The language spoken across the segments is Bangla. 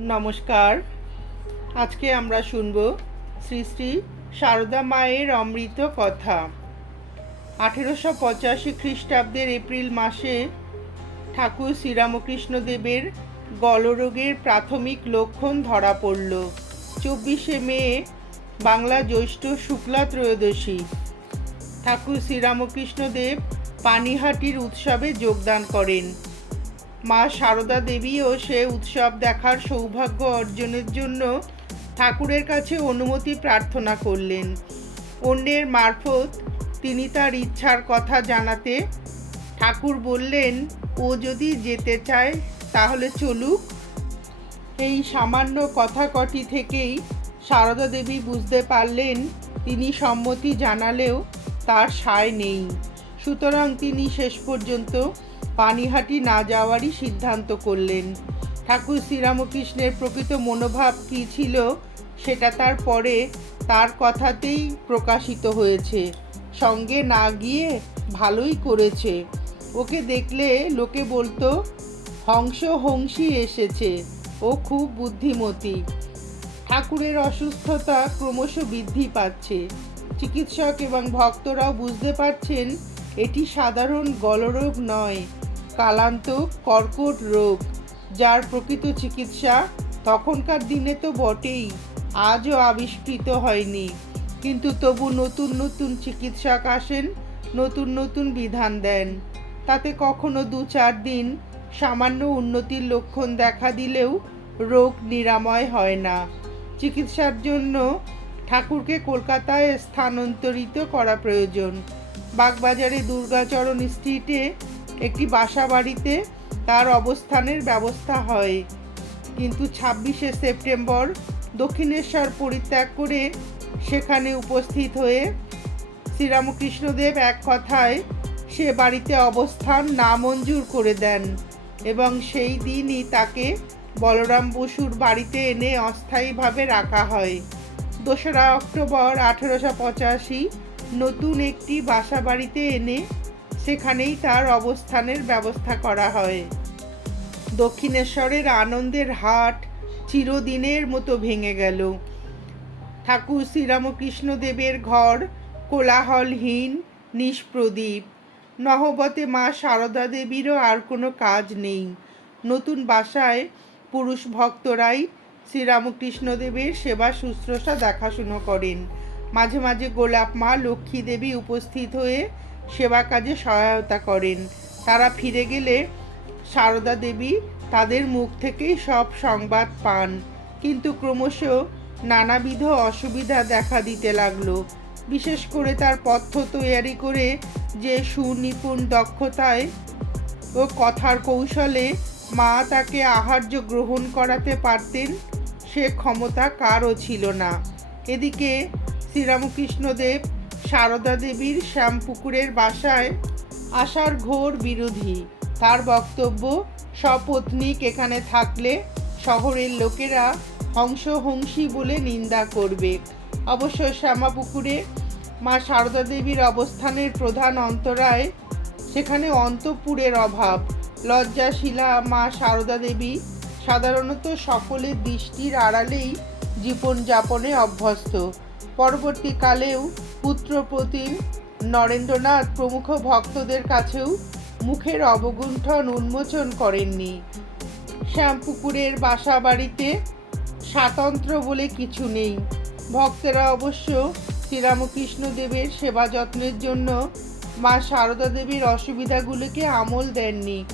নমস্কার। আজকে আমরা শুনব শ্রী শ্রী সারদা মায়ের অমৃত কথা। আঠেরোশো পঁচাশি খ্রিস্টাব্দের এপ্রিল মাসে ঠাকুর শ্রীরামকৃষ্ণ দেবের গলরোগের প্রাথমিক লক্ষণ ধরা পড়ল। চব্বিশে মে, বাংলা জ্যৈষ্ঠ শুক্লা ত্রয়োদশী। ঠাকুর শ্রীরামকৃষ্ণদেব পানিহাটির উৎসবে যোগদান করেন। মা সারদা দেবীও সে উৎসব দেখার সৌভাগ্য অর্জনের জন্য ঠাকুরের কাছে অনুমতি প্রার্থনা করলেন। অন্যের মারফত তিনি তার ইচ্ছার কথা জানাতে ঠাকুর বললেন, ও যদি যেতে চায়, তাহলে চলুক। এই সামান্য কথা কটি থেকেই সারদা দেবী বুঝতে পারলেন, তিনি সম্মতি জানালেও তার সায় নেই। সুতরাং তিনি শেষ পর্যন্ত পানিহাটি না যাওয়ারই সিদ্ধান্ত করলেন। ঠাকুর শ্রীরামকৃষ্ণের প্রকৃত মনোভাব কী ছিল, সেটা তার পরে তার কথাতেই প্রকাশিত হয়েছে। সঙ্গে না গিয়ে ভালোই করেছে। ওকে দেখলে লোকে বলতো, হংস হংসী এসেছে, ও খুব বুদ্ধিমতী। ঠাকুরের অসুস্থতা ক্রমশ বৃদ্ধি পাচ্ছে। চিকিৎসক এবং ভক্তরাও বুঝতে পারছেন, এটি সাধারণ গলরোগ নয়। কালান্ত কর্কট রোগ, যার প্রকৃত চিকিৎসা তখনকার দিনে তো বটেই, আজও আবিষ্কৃত হয়নি। কিন্তু তবু নতুন নতুন চিকিৎসক আসেন, নতুন নতুন বিধান দেন। তাতে কখনো দু চার দিন সামান্য উন্নতির লক্ষণ দেখা দিলেও রোগ নিরাময় হয় না। চিকিৎসার জন্য ঠাকুরকে কলকাতায় স্থানান্তরিত করা প্রয়োজন। বাগবাজারে দুর্গাচরণ স্ট্রিটে একটি বাসা বাড়িতে তার অবস্থানের ব্যবস্থা হয়। কিন্তু ছাব্বিশে সেপ্টেম্বর দক্ষিণেশ্বর পরিত্যাগ করে সেখানে উপস্থিত হয়ে শ্রীরামকৃষ্ণদেব এক কথায় সে বাড়িতে অবস্থান নামঞ্জুর করে দেন এবং সেই দিনই তাকে বলরাম বসুর বাড়িতে এনে অস্থায়ীভাবে রাখা হয়। দোসরা অক্টোবর আঠেরোশো পঁচাশি নতুন একটি বাসা বাড়িতে এনে সেখানেই তার অবস্থানের ব্যবস্থা করা হয়। দক্ষিণেশ্বরের আনন্দের হাট চিরদিনের মতো ভেঙে গেল। ঠাকুর শ্রীরামকৃষ্ণ দেবের ঘর কোলাহলহীন, নিষ্প্রদীপ। নহবতে মা সারদা দেবীরও আর কোনো কাজ নেই। নতুন বাসায় পুরুষ ভক্তরাই শ্রীরামকৃষ্ণ দেবের সেবা শুশ্রূষা দেখাশুনো করেন। মাঝে মাঝে গোলাপ মা লক্ষ্মী দেবী উপস্থিত হয়ে সেবা কাজে সহায়তা করেন। তারা ফিরে গেলে সারদা দেবী তাদের মুখ থেকেই সব সংবাদ পান। কিন্তু ক্রমশ নানাবিধ অসুবিধা দেখা দিতে লাগল। বিশেষ করে তার পথ্য তৈয়ারি করে যে সুনিপুণ দক্ষতায় ও কথার কৌশলে মা তাকে আহার্য গ্রহণ করাতে পারতেন, সে ক্ষমতা কারও ছিল না। এদিকে শ্রীরামকৃষ্ণদেব সারদা দেবীর শ্যামপুকুরের বাসায় আসার ঘোর বিরোধী। তার বক্তব্য, সপত্নীক এখানে থাকলে শহরের লোকেরা হংসহংসী বলে নিন্দা করবে। অবশ্য শ্যামাপুকুরে মা সারদা দেবীর অবস্থানের প্রধান অন্তরায় সেখানে অন্তপুরের অভাব। লজ্জাশীলা মা সারদা দেবী সাধারণত সকলের দৃষ্টির আড়ালেই জীবনযাপনে অভ্যস্ত। পরবর্তীকালেও পুত্রপ্রতিম নরেন্দ্রনাথ প্রমুখ ভক্তদের কাছেও মুখের অবগুণ্ঠন উন্মোচন করেননি। শ্যামপুকুরের বাসা বাড়িতে স্বাতন্ত্র বলে কিছু নেই। ভক্তেরা অবশ্য শ্রীরামকৃষ্ণ দেবের সেবা যত্নের জন্য মা সারদা দেবীর অসুবিধাগুলিকে আমল দেননি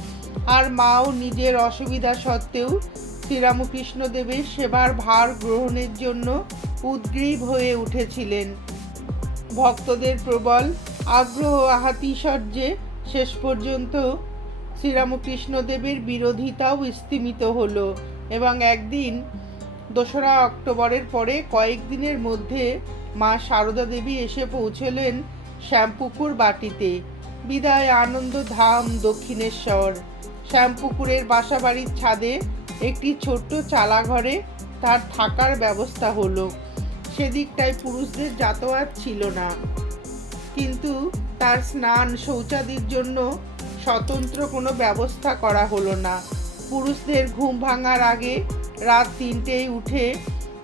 আর মাও নিজের অসুবিধা সত্ত্বেও শ্রীরামকৃষ্ণ দেবের সেবার ভার গ্রহণের জন্য উদ্গ্রীব হয়ে উঠেছিলেন। ভক্তদের প্রবল আগ্রহ আহাতিশর্যে শেষ পর্যন্ত শ্রীরামকৃষ্ণদেবের বিরোধিতাও স্তিমিত হলো এবং একদিন দোসরা অক্টোবরের পরে কয়েকদিনের মধ্যে মা সারদা দেবী এসে পৌঁছলেন শ্যামপুকুর বাটিতে। বিদায় আনন্দ ধাম দক্ষিণেশ্বর। শ্যামপুকুরের বাসাবাড়ির ছাদে একটি ছোট্ট চালাঘরে তার থাকার ব্যবস্থা হলো। সেদিকটায় পুরুষদের যাতায়াত ছিল না। কিন্তু তার স্নান শৌচাদির জন্য স্বতন্ত্র কোনো ব্যবস্থা করা হলো না। পুরুষদের ঘুম ভাঙার আগে রাত তিনটেয় উঠে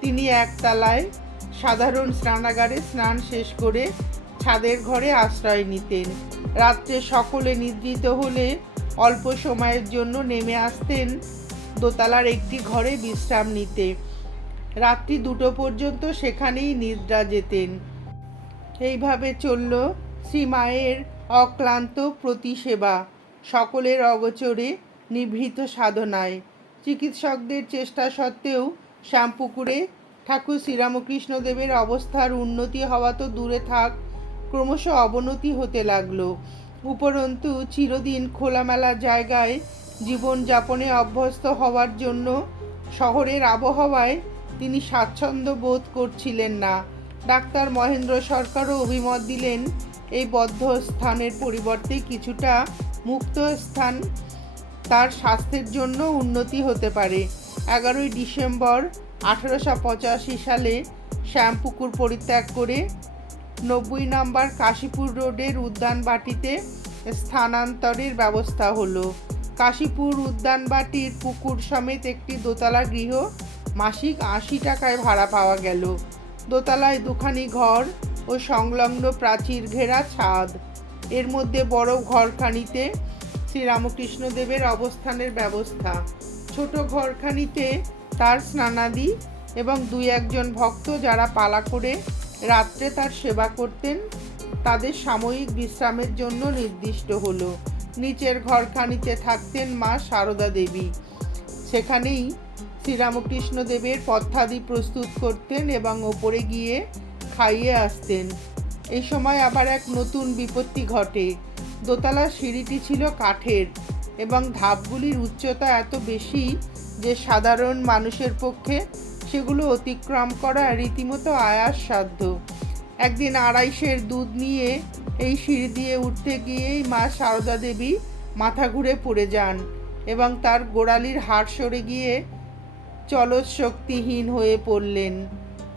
তিনি একতলায় সাধারণ স্নানাগারে স্নান শেষ করে ছাদের ঘরে আশ্রয় নিতেন। রাত্রে সকলে নিদ্রিত হলে অল্প সময়ের জন্য নেমে আসতেন দোতলার একটি ঘরে বিশ্রাম নিতে। রাত্রি দুটো পর্যন্ত সেখানেই নিদ্রা যেতেন। এইভাবে চলল শ্রীমায়ের অক্লান্ত প্রতিসেবা, সকলের অগোচরে নিভৃত সাধনায়। চিকিৎসকদের চেষ্টা সত্ত্বেও শ্যামপুকুরে ঠাকুর শ্রীরামকৃষ্ণদেবের অবস্থার উন্নতি হওয়া তো দূরে থাক, ক্রমশ অবনতি হতে লাগল। উপরন্তু চিরদিন খোলামেলা জায়গায় জীবনযাপনে অভ্যস্ত হওয়ার জন্য শহরের আবহাওয়ায় তিনি স্বাচ্ছন্দ্য বোধ করছিলেন না। ডাক্তার মহেন্দ্র সরকারও অভিমত দিলেন, এই বদ্ধ স্থানের পরিবর্তে কিছুটা মুক্ত স্থান তার স্বাস্থ্যের জন্য উন্নতি হতে পারে। এগারোই ডিসেম্বর আঠারোশো পঁচাশি সালে শ্যামপুকুর পরিত্যাগ করে নব্বই নম্বর কাশীপুর রোডের উদ্যানবাটিতে স্থানান্তরের ব্যবস্থা হলো। কাশীপুর উদ্যানবাটির পুকুর সমেত একটি দোতলা গৃহ মাসিক আশি টাকায় ভাড়া পাওয়া গেল। দোতলায় দুখানি ঘর ও সংলগ্ন প্রাচীর ঘেরা ছাদ। এর মধ্যে বড় ঘরখানিতে শ্রীরামকৃষ্ণদেবের অবস্থানের ব্যবস্থা। ছোট ঘরখানিতে তার স্নানাদি এবং দুই একজন ভক্ত যারা পালা করে রাত্রে তার সেবা করতেন, তাদের সাময়িক বিশ্রামের জন্য নির্দিষ্ট হলো। নিচের ঘরখানিতে থাকতেন মা সারদা দেবী। সেখানেই শ্রীরামকৃষ্ণ দেবের পথ্যাদি প্রস্তুত করতেন এবং ওপরে গিয়ে খাইয়ে আসতেন। এই সময় আবার এক নতুন বিপত্তি ঘটে। দোতলার সিঁড়িটি ছিল কাঠের এবং ধাপগুলির উচ্চতা এত বেশি যে সাধারণ মানুষের পক্ষে সেগুলো অতিক্রম করা রীতিমতো আয়াস সাধ্য একদিন আড়াইশের দুধ নিয়ে এই সিঁড়ি দিয়ে উঠতে গিয়েই মা সারদা দেবী মাথা ঘুরে পড়ে যান এবং তার গোড়ালির হাড় সরে গিয়ে চলৎ শক্তিহীন হয়ে পড়লেন।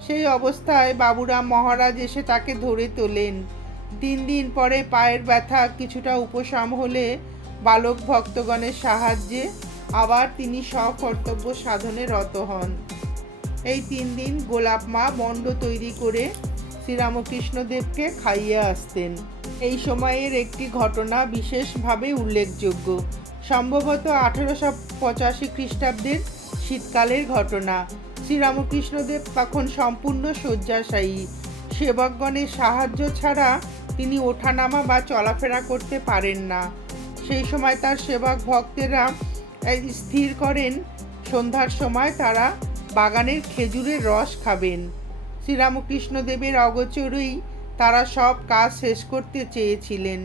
সেই অবস্থায় বাবুরাম মহারাজ এসে তাকে ধরে তোলেন। তিন দিন পরে পায়ের ব্যথা কিছুটা উপশম হলে বালক ভক্তগণের সাহায্যে আবার তিনি স্বকর্তব্য সাধনে রত হন। এই তিন দিন গোলাপ মা মণ্ড তৈরি করে শ্রীরামকৃষ্ণদেবকে খাইয়ে আসতেন। এই সময়ের একটি ঘটনা বিশেষভাবে উল্লেখযোগ্য। সম্ভবত আঠেরোশো পঁচাশি খ্রিস্টাব্দের শীতকালের ঘটনা। শ্রীরামকৃষ্ণদেব তখন সম্পূর্ণ শয্যাশায়ী। সেবকগণের সাহায্য ছাড়া তিনি ওঠানামা বা চলাফেরা করতে পারেন না। সেই সময় তার সেবক ভক্তেরা স্থির করেন, সন্ধ্যার সময় তারা বাগানের খেজুরের রস খাবেন। শ্রীরামকৃষ্ণদেবের অগোচরেই তারা সব কাজ শেষ করতে চেয়েছিলেন।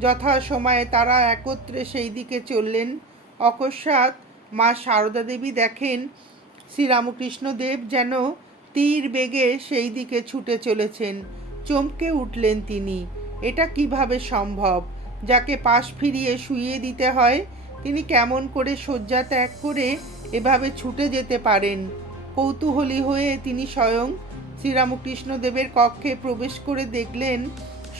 যথা সময়ে তারা একত্রে সেই দিকে চললেন। অকস্মাৎ মা সারদা দেবী দেখেন শ্রীরামকৃষ্ণদেব যেন তীর বেগে সেই দিকে ছুটে চলেছেন। চমকে উঠলেন তিনি। এটা কীভাবে সম্ভব? যাকে পাশ ফিরিয়ে শুইয়ে দিতে হয়, তিনি কেমন করে শয্যা ত্যাগ করে এভাবে ছুটে যেতে পারেন? কৌতূহলী হয়ে তিনি স্বয়ং শ্রীরামকৃষ্ণদেবের কক্ষে প্রবেশ করে দেখলেন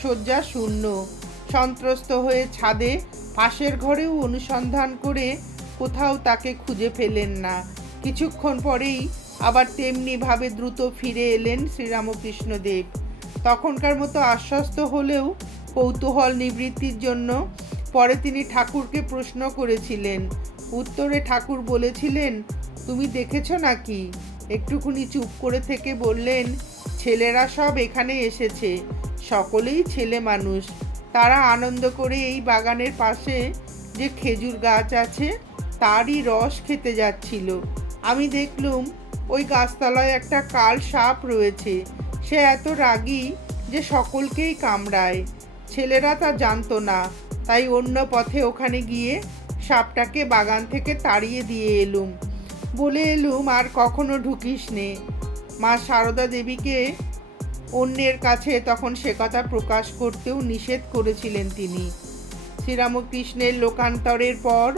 শয্যা শূন্য। সন্ত্রস্ত হয়ে ছাদে পাশের ঘরেও অনুসন্ধান করে কোথাও তাকে খুঁজে পেলেন না। কিছুক্ষণ পরেই আবার তেমনিভাবে দ্রুত ফিরে এলেন শ্রীরামকৃষ্ণদেব। তখনকার মতো আশ্বস্ত হলেও কৌতূহল নিবৃত্তির জন্য পরে তিনি ঠাকুরকে প্রশ্ন করেছিলেন। উত্তরে ঠাকুর বলেছিলেন, তুমি দেখেছ নাকি? একটুখানি চুপ করে থেকে বললেন, ছেলেরা সব এখানে এসেছে। সকলেই ছেলে মানুষ। তারা আনন্দ করে এই বাগানের পাশে যে খেজুর গাছ আছে তারই রস খেতে যাচ্ছিল। আমি দেখলুম ওই গাছতলায় একটা কাল সাপ রয়েছে। সে এত রাগী যে সকলকেই কামড়ায়। ছেলেরা তা জানতো না। তাই অন্য পথে ওখানে গিয়ে সাপটাকে বাগান থেকে তাড়িয়ে দিয়ে এলুম। বলে এলুম, আর কখনো ঢুকিস নে। মা সারদা দেবীকে অন্যের কাছে তখন সে কথা প্রকাশ করতেও নিষেধ করেছিলেন তিনি। শ্রীরামকৃষ্ণের লোকান্তরের পর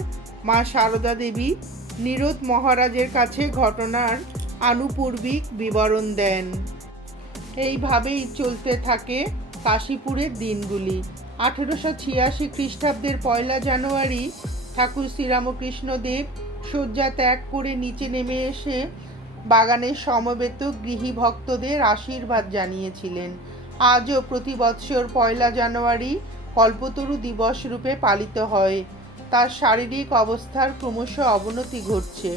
মা সারদা দেবী নিরোধ মহারাজের কাছে ঘটনার আনুপূর্বিক বিবরণ দেন। এইভাবেই চলতে থাকে কাশীপুরের দিনগুলি। আঠেরোশো ছিয়াশি খ্রিস্টাব্দের পয়লা জানুয়ারি ঠাকুর শ্রীরামকৃষ্ণ দেব শয্যা ত্যাগ করে নিচে নেমে এসে বাগানের সমবেত গৃহী ভক্তদের আশীর্বাদ জানিয়েছিলেন। আজও প্রতি বৎসর পয়লা জানুয়ারি কল্পতরু দিবস রূপে পালিত হয়। তার শারীরিক অবস্থার ক্রমশ অবনতি ঘটছে।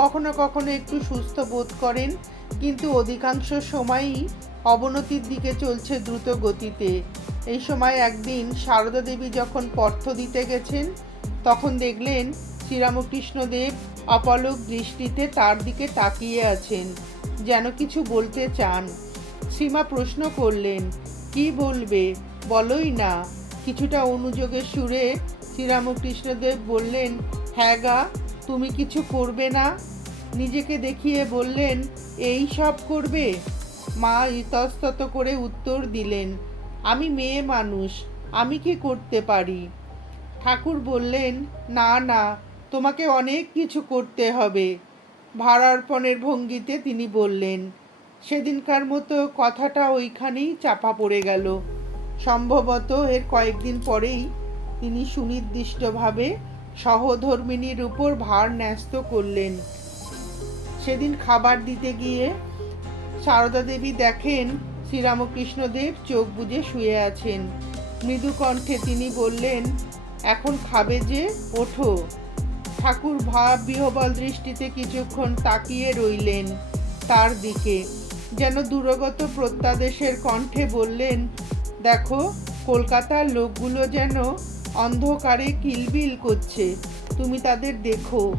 কখনো কখনো একটু সুস্থ বোধ করেন, কিন্তু অধিকাংশ সময়ই অবনতির দিকে চলছে দ্রুত গতিতে। এই সময় একদিন সারদা দেবী যখন পর্থ দিতে গেছেন, তখন দেখলেন শ্রীরামকৃষ্ণদেব অপলক দৃষ্টিতে তার দিকে তাকিয়ে আছেন, যেন কিছু বলতে চান। সীমা প্রশ্ন করলেন, কি বলবে? বলোই না। কিছুটা অনুযোগের সুরে শ্রীরামকৃষ্ণদেব বললেন হ্যাঁ গা, তুমি কিছু করবে না? নিজেকে দেখিয়ে বললেন, এই সব করবে? মা ইতস্তত করে উত্তর দিলেন, আমি মেয়ে মানুষ, আমি কি করতে পারি? ঠাকুর বললেন, না না, তোমাকে অনেক কিছু করতে হবে। ভাড়ার্পণের ভঙ্গিতে তিনি বললেন, সেদিনকার মতো কথাটা ওইখানেই চাপা পড়ে গেল। সম্ভবত এর কয়েকদিন পরেই তিনি সুনির্দিষ্টভাবে সহধর্মিনীর উপর ভার ন্যস্ত করলেন। সেদিন খাবার দিতে গিয়ে সারদা দেবী দেখেন শ্রীরামকৃষ্ণদেব চোখ বুজে শুয়ে আছেন। মৃদু কণ্ঠে তিনি বললেন, এখন খাবে যে, ওঠো। ঠাকুর ভাব বিহবল দৃষ্টিতে কিছুক্ষণ তাকিয়ে রইলেন তার দিকে, যেন দূরগত প্রত্যাদেশের কণ্ঠে বললেন, দেখো, কলকাতার লোকগুলো যেন অন্ধকারে কিলবিল করছে। তুমি তাদের দেখো।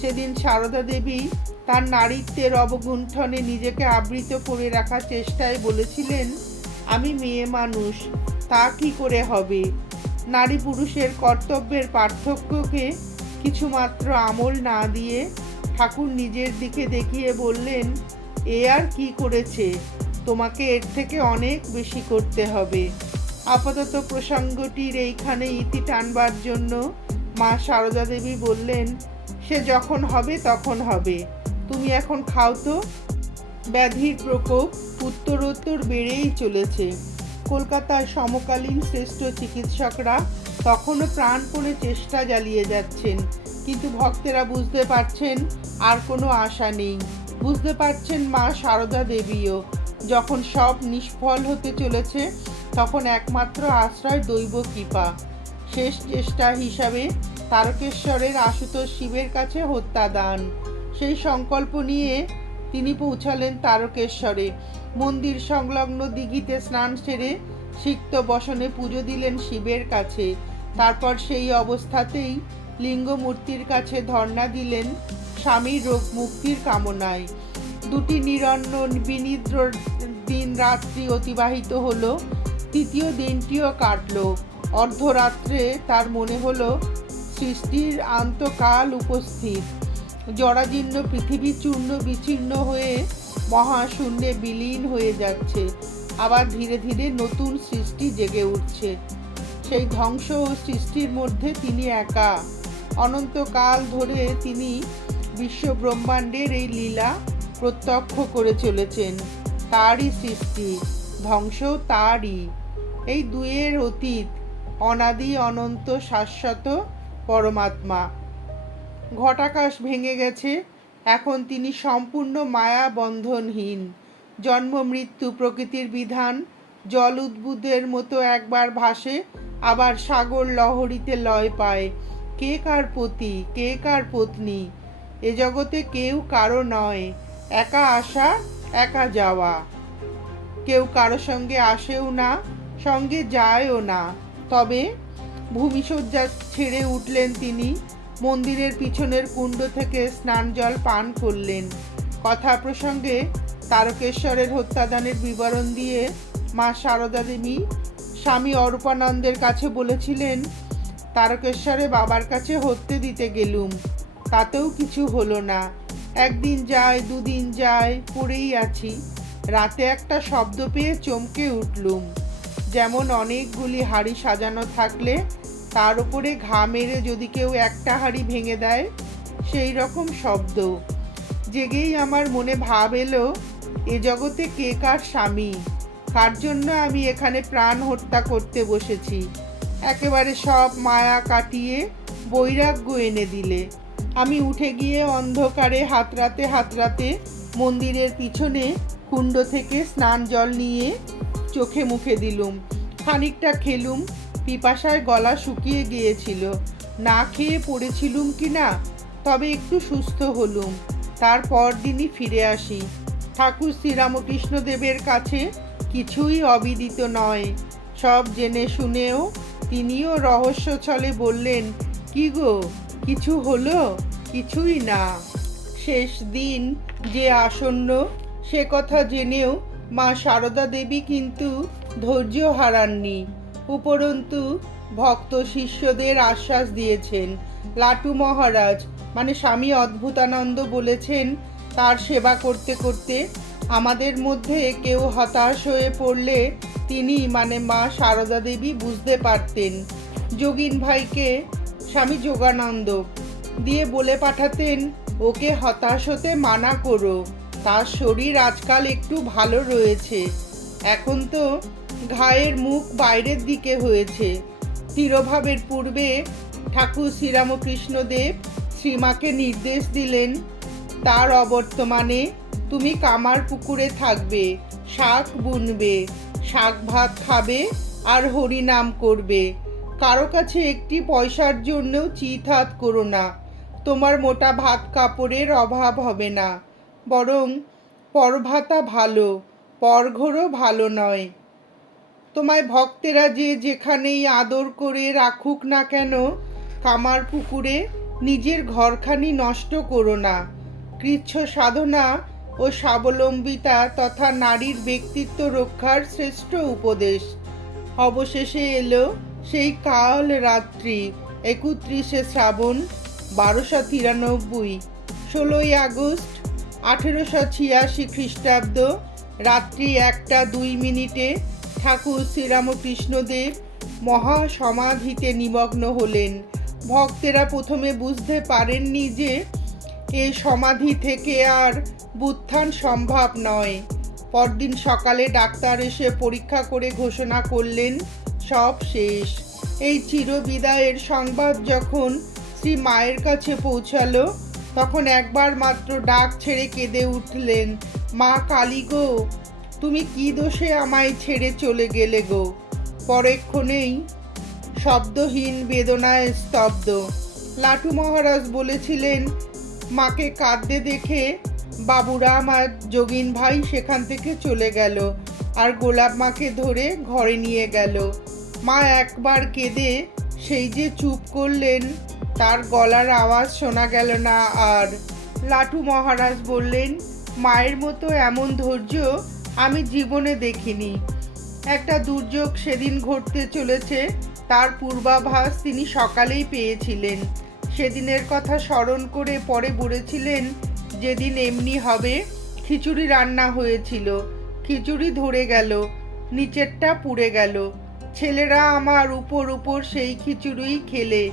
সেদিন সারদা দেবী তার নারীত্বের অবগুণ্ঠনে নিজেকে আবৃত করে রাখার চেষ্টায় বলেছিলেন, আমি মেয়ে মানুষ, তা কি করে হবে? নারী পুরুষের কর্তব্যের পার্থক্যকে কিছুমাত্র আমল না দিয়ে ঠাকুর নিজের দিকে দেখিয়ে বললেন, এ আর কি করেছে? তোমাকে এর থেকে অনেক বেশি করতে হবে। আপাতত প্রসঙ্গটির এইখানে ইতি টানবার জন্য মা সারদা দেবী বললেন, সে যখন হবে তখন হবে। তুমি এখন খাও তো। ব্যাধির প্রকোপ উত্তরোত্তর বেড়েই চলেছে। কলকাতায় সমকালীন শ্রেষ্ঠ চিকিৎসকরা তখনও প্রাণপণে চেষ্টা চালিয়ে যাচ্ছেন, কিন্তু ভক্তেরা বুঝতে পারছেন আর কোনো আশা নেই। বুঝতে পারছেন মা সারদা দেবীও, যখন সব নিষ্ফল হতে চলেছে তখন একমাত্র আশ্রয় দৈব কৃপা। শেষ চেষ্টা হিসাবে তারকেশ্বরের আশুতোষ শিবের কাছে হত্যা দান সেই সংকল্প নিয়ে তিনি পৌঁছালেন তারকেশ্বরে। মন্দির সংলগ্ন দিঘিতে স্নান সেরে সিক্ত বসনে পুজো দিলেন শিবের কাছে। তারপর সেই অবস্থাতেই লিঙ্গমূর্তির কাছে ধর্ণা দিলেন স্বামীর রোগ মুক্তির কামনায়। দুটি নিরন্ন বিনিদ্র দিন রাত্রি অতিবাহিত হলো। তৃতীয় দিনটিও কাটল। অর্ধরাত্রে তার মনে হলো, সৃষ্টির আন্তকাল উপস্থিত। জরাজীর্ণ পৃথিবী চূর্ণ বিচ্ছিন্ন হয়ে মহাশূন্যে বিলীন হয়ে যাচ্ছে। আবার ধীরে ধীরে নতুন সৃষ্টি জেগে উঠছে। সেই ধ্বংস ও সৃষ্টির মধ্যে তিনি একা। অনন্তকাল ধরে তিনি বিশ্ব ব্রহ্মাণ্ডের এই লীলা প্রত্যক্ষ করে চলেছেন। তারই সৃষ্টি, ধ্বংস তারই। এই দুয়ের অতীত অনাদি, অনন্ত, শাশ্বত পরমাত্মা। ঘটাকাশ ভেঙে গেছে, এখন তিনি সম্পূর্ণ মায়া বন্ধনহীন জন্ম, মৃত্যু, প্রকৃতির বিধান, জল উদ্বুদের মতো একবার ভাসে, আবার সাগর লহরীতে লয় পায়। কে কার পতি, কে কার পত্নী? এ জগতে কেউ কারও নয়, একা আসা, একা যাওয়া। কেউ কারও সঙ্গে আসেও না সঙ্গে যায়ও না। তবে ভূমিশয্যা ছেড়ে উঠলেন তিনি। মন্দিরের পিছনের কুণ্ড থেকে স্নান জল পান করলেন। কথা প্রসঙ্গে তারকেশ্বরের হত্যাদানের বিবরণ দিয়ে মা সারদা দেবী স্বামী অরূপানন্দের কাছে বলেছিলেন, তারকেশ্বরে বাবার কাছে হত্যে দিতে গেলুম। তাতেও কিছু হলো না। একদিন যায়, দুদিন যায়, পড়েই আছি। রাতে একটা শব্দ পেয়ে চমকে উঠলুম। যেমন অনেকগুলি হাড়ি সাজানো থাকলে তার উপরে ঘা মেরে যদি কেউ একটা হাড়ি ভেঙে দেয়, সেই রকম শব্দ। জেগেই আমার মনে ভাব এলো, এ জগতে কে কার স্বামী? কার জন্য আমি এখানে প্রাণ হত্যা করতে বসেছি? একেবারে সব মায়া কাটিয়ে বৈরাগ্য এনে দিলে। আমি উঠে গিয়ে অন্ধকারে হাতরাতে হাতরাতে মন্দিরের পিছনে কুণ্ড থেকে স্নান জল নিয়ে চোখে মুখে দিলুম, খানিকটা খেলুম, পিপাসায় গলা শুকিয়ে গিয়েছিল। না খেয়ে পড়েছিলুম কি না? তবে একটু সুস্থ হলুম। তারপর দিনই ফিরে আসি। ঠাকুর শ্রীরামকৃষ্ণ দেবের কাছে কিছুই অবিদিত নয়। সব জেনে শুনেও তিনিও রহস্য ছলে বললেন, কি গো, কিছু হলো? কিছুই না। শেষ দিন যে আসন্ন, সে কথা জেনেও মা সারদা দেবী কিন্তু ধৈর্য হারাননি। উপরন্তু ভক্ত শিষ্যদের আশ্বাস দিয়েছেন, লাটু মহারাজ মানে স্বামী অদ্ভুতানন্দ বলেছেন, তার সেবা করতে করতে আমাদের মধ্যে কেউ হতাশ হয়ে পড়লে তিনি মানে মা সারদা দেবী, বুঝতে পারতেন। যোগিন ভাইকে স্বামী যোগানন্দ, দিয়ে বলে পাঠাতেন, ওকে হতাশ হতে মানা করো। তার শরীর আজকাল একটু ভালো রয়েছে। এখন তো ঘায়ের মুখ বাইরের দিকে হয়েছে। তিরোভাবের পূর্বে ঠাকুর শ্রীরামকৃষ্ণদেব শ্রীমাকে নির্দেশ দিলেন, তার অবর্তমানে তুমি কামার পুকুরে থাকবে, শাক বুনবে, শাক ভাত খাবে আর হরিনাম করবে। কারও কাছে একটি পয়সার জন্যও চিৎহাত করো না। তোমার মোটা ভাত কাপড়ের অভাব হবে না। বরং পরভাতা ভালো, পরঘরও ভালো নয়। তোমায় ভক্তেরা যে যেখানেই আদর করে রাখুক না কেন, কামার পুকুরে নিজের ঘরখানি নষ্ট করো না। কৃচ্ছ সাধনা ও স্বাবলম্বিতা তথা নারীর ব্যক্তিত্ব রক্ষার শ্রেষ্ঠ উপদেশ। অবশেষে এলো সেই কাল রাত্রি, একত্রিশে শ্রাবণ, বারোশো তিরানব্বই, ষোলোই আগস্ট আঠেরোশো ছিয়াশি খ্রিস্টাব্দ রাত্রি একটা দুই মিনিটে ঠাকুর শ্রীরামকৃষ্ণদেব মহা সমাধিতে নিমগ্ন হলেন। ভক্তেরা প্রথমে বুঝতে পারেননি যে এই সমাধি থেকে আর বুত্থান সম্ভব নয়। পরদিন সকালে ডাক্তার এসে পরীক্ষা করে ঘোষণা করলেন, সব শেষ। এই চিরবিদায়ের সংবাদ যখন শ্রী মায়ের কাছে পৌঁছালো তখন একবার মাত্র ডাক ছেড়ে কেঁদে উঠলেন, মা কালী গো, তুমি কি দোষে আমায় ছেড়ে চলে গেলে গো? পরেক্ষণেই শব্দহীন বেদনায় স্তব্ধ। লাটু মহারাজ বলেছিলেন, মাকে কাঁদতে দেখে বাবুরাম আর যোগিন ভাই সেখান থেকে চলে গেল আর গোলাপ মাকে ধরে ঘরে নিয়ে গেল। মা একবার কেঁদে সেই যে চুপ করলেন, তার গলার আওয়াজ শোনা গেল না। আর লাটু মহারাজ বললেন, মায়ের মতো এমন ধৈর্য আমি জীবনে দেখিনি। একটা দুর্যোগ সেদিন ঘটতে চলেছে, তার পূর্বাভাস তিনি সকালেই পেয়েছিলেন। সেদিনের কথা স্মরণ করে পরে বলেছিলেন, যেদিন এমনি হবে, খিচুড়ি রান্না হয়েছিল। খিচুড়ি ধরে গেল, নিচেরটা পুড়ে গেল। ছেলেরা আমার উপর উপর সেই খিচুড়িই খেলে।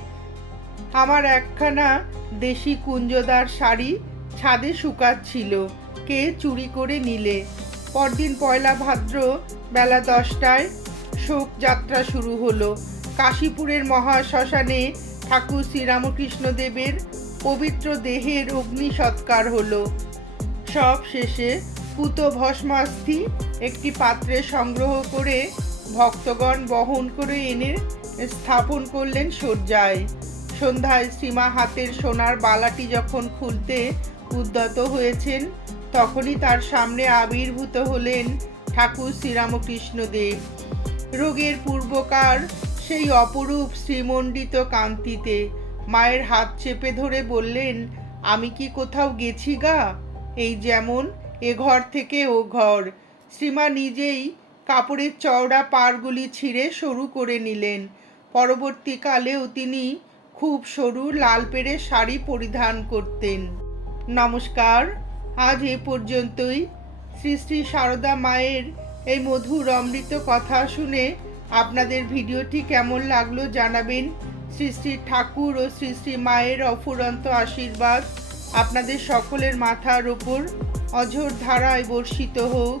আমার একখানা দেশি কুঞ্জদার শাড়ি ছাদে শুকাচ্ছিল, কে চুরি করে নিলে? পরদিন পয়লা ভাদ্র বেলা দশটায় শোক যাত্রা শুরু হলো। কাশীপুরের মহাশ্মশানে ঠাকুর শ্রীরামকৃষ্ণ দেবের পবিত্র দেহের অগ্নি সৎকার হলো। সব শেষে পুত ভস্মাস্থি একটি পাত্রে সংগ্রহ করে ভক্তগণ বহন করে এনে স্থাপন করলেন শয্যায়। সন্ধ্যায় শ্রীমা হাতের সোনার বালাটি যখন খুলতে উদ্যত হয়েছেন, তখনই তার সামনে আবির্ভূত হলেন ঠাকুর শ্রীরামকৃষ্ণ দেব রোগের পূর্বকার সেই অপরূপ শ্রীমণ্ডিত কান্তিতে মায়ের হাত চেপে ধরে বললেন, আমি কি কোথাও গেছি গা? এই যেমন এ ঘর থেকে ও ঘর। শ্রীমা নিজেই কাপড়ের চওড়া পাড়গুলি ছিঁড়ে সরু করে নিলেন। পরবর্তীকালেও তিনি খুব সরু লাল পেড়ে শাড়ি পরিধান করতেন। নমস্কার, আজ এ পর্যন্তই। শ্রী শ্রী সারদা মায়ের এই মধুর অমৃত কথা শুনে আপনাদের ভিডিওটি কেমন লাগল জানাবেন। শ্রী শ্রী ঠাকুর ও শ্রী শ্রী মায়ের অফুরন্ত আশীর্বাদ আপনাদের সকলের মাথার ওপর অঝোর ধারায় বর্ষিত হোক।